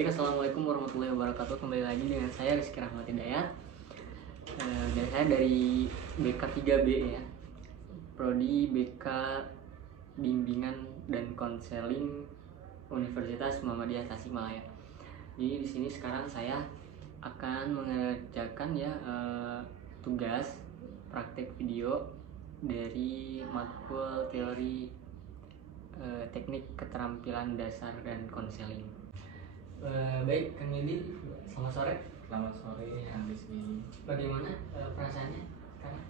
Baik, assalamualaikum warahmatullahi wabarakatuh. Kembali lagi dengan saya Rizky Rahmat Hidayat. Dan saya dari BK 3B ya, Prodi BK Bimbingan dan Konseling Universitas Muhammadiyah Tasikmalaya. Jadi di sini sekarang saya akan mengerjakan tugas praktek video dari matkul teori teknik keterampilan dasar dan konseling. Baik, Kang Yudi, selamat sore. Selamat sore, Kang Rizky. Bagaimana perasaannya sekarang?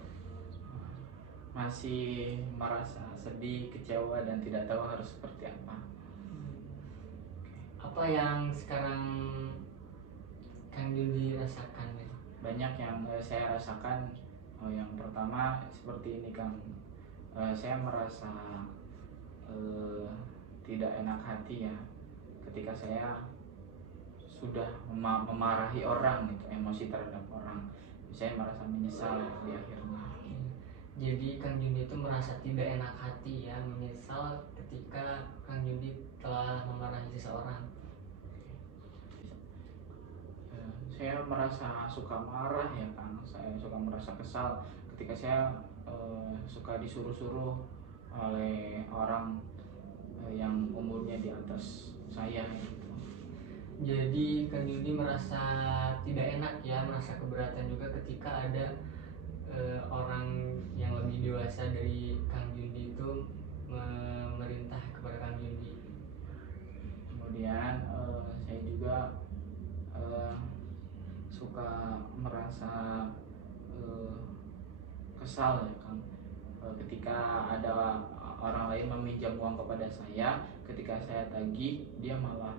Masih merasa sedih, kecewa, dan tidak tahu harus seperti apa. Apa yang sekarang Kang Yudi rasakan? Banyak yang saya rasakan. Yang pertama seperti ini, Kang. Saya merasa tidak enak hati ya ketika saya sudah memarahi orang gitu, emosi terhadap orang. Saya merasa menyesal di akhirnya. Jadi Kang Yudi itu merasa tidak enak hati ya, menyesal ketika Kang Yudi telah memarahi seseorang. Saya merasa suka marah ya, Kang. Saya suka merasa kesal ketika saya suka disuruh-suruh oleh orang yang umurnya di atas saya gitu. Jadi Kang Yudi merasa tidak enak ya, merasa keberatan juga ketika ada orang yang lebih dewasa dari Kang Yudi itu memerintah kepada Kang Yudi. Kemudian saya juga suka merasa kesal ya, Kang, ketika ada orang lain meminjam uang kepada saya. Ketika saya tagih, dia malah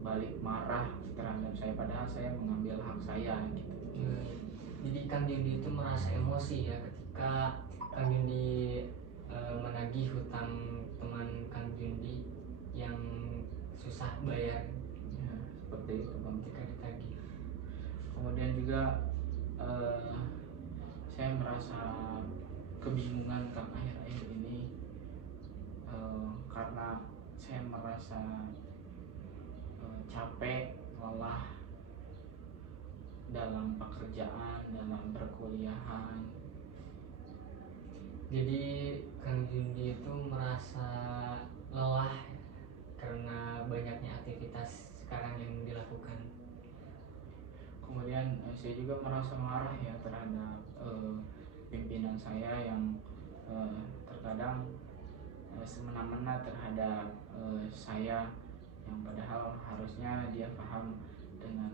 balik marah terhadap saya, padahal saya mengambil hak saya gitu. Jadi Kang Yudi itu merasa emosi ya ketika Kang Yudi menagih hutang teman Kang Yudi yang susah bayar Ya, seperti itu, Bang. ketika ditagih. Kemudian juga saya merasa kebingungan, Kang, akhir-akhir ini karena saya merasa capek, lelah dalam pekerjaan, dalam perkuliahan. Jadi Kang Yudi itu merasa lelah karena banyaknya aktivitas sekarang yang dilakukan. Kemudian saya juga merasa marah ya terhadap pimpinan saya yang terkadang semena-mena terhadap saya, yang padahal harusnya dia paham dengan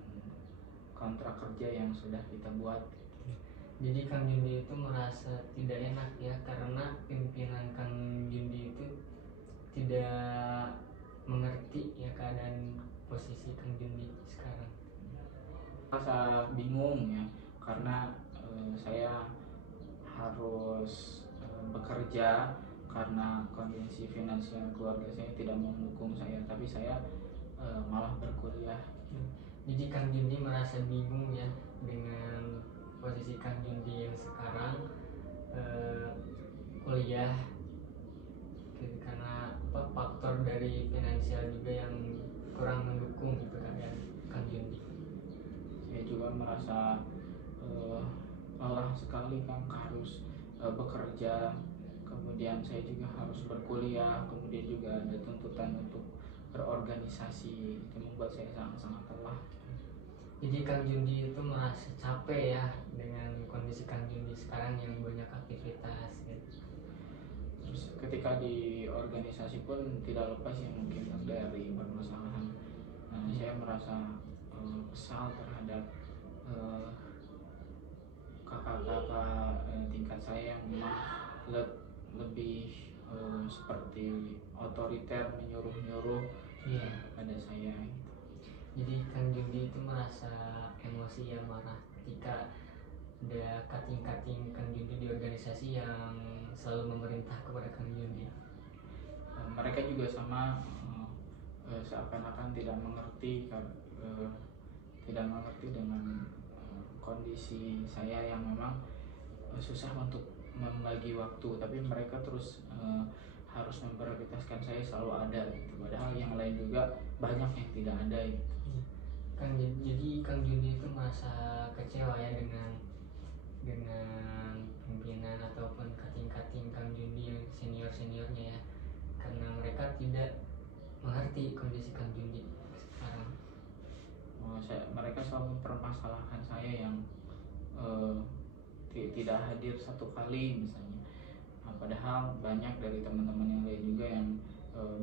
kontrak kerja yang sudah kita buat. Jadi Kang Yudi itu merasa tidak enak ya karena pimpinan Kang Yudi itu tidak mengerti ya keadaan posisi Kang Yudi sekarang. Rasa bingung ya karena saya harus bekerja karena kondisi finansial keluarga saya tidak mendukung saya, tapi saya malah berkuliah. Jadi Kang Yudi merasa bingung ya dengan posisi Kang Yudi yang sekarang kuliah gitu, karena faktor dari finansial juga yang kurang mendukung gitu keadaan Kang Yudi. Saya juga merasa lelah sekali, Kang, harus bekerja, kemudian saya juga harus berkuliah, kemudian juga ada tuntutan untuk berorganisasi. Itu membuat saya sangat-sangat lelah. Jadi Kang Yudi itu merasa capek ya dengan kondisi Kang Yudi sekarang yang banyak aktivitas gitu. Terus ketika di organisasi pun tidak lepas yang mungkin dari permasalahan. Saya merasa kesal terhadap kakak-kakak tingkat saya yang memang lebih seperti otoriter, menyuruh-nyuruh pada saya gitu. Jadi Kang Yudi itu merasa emosi ya, marah ketika ada kating-kating Kang Yudi di organisasi yang selalu memerintah kepada Kang Yudi. Mereka juga sama, seakan-akan tidak mengerti dengan kondisi saya yang memang susah untuk membagi waktu, tapi mereka terus harus memprioritaskan saya selalu ada gitu, padahal yang lain juga banyak yang tidak ada gitu. Jadi Kang Jundi itu merasa kecewa ya dengan pimpinan ataupun kating-kating Kang Jundi yang seniornya ya, karena mereka tidak mengerti kondisi Kang Jundi sekarang. Mereka selalu mempermasalahkan saya yang tidak hadir satu kali misalnya. Padahal banyak dari teman-teman yang lain juga yang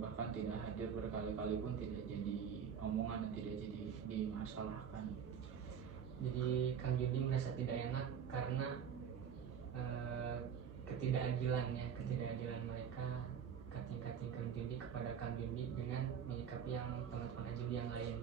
bahkan tidak hadir berkali-kali pun tidak jadi omongan dan tidak jadi dimasalahkan. Jadi Kang Jundi merasa tidak enak karena ketidakadilan mereka kating-kating Kang Jundi kepada Kang Jundi dengan menyikapi yang teman-teman Jundi yang lain.